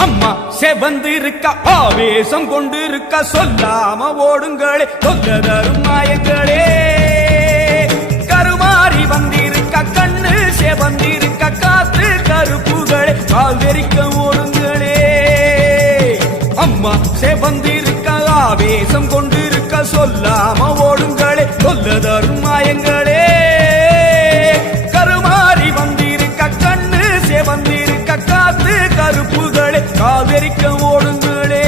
அம்மா செவந்திருக்க ஆவேசம் கொண்டிருக்க சொல்லாம ஓடுங்களே தொல்லதரும் மாயங்களே கருமாறி வந்திருக்க கண்ணு செவந்திருக்க காத்து கருப்புகளே கால்வெறிக்க ஓடுங்களே அம்மா செவந்திருக்க ஆவேசம் கொண்டிருக்க சொல்லாம ஓடுங்களே தொல்லதரும் மாயங்களே கருமாறி வந்திருக்க கண்ணு செவந்திருக்க காத்து கருப்புகளே கால்வெறிக்க ஓடுங்களே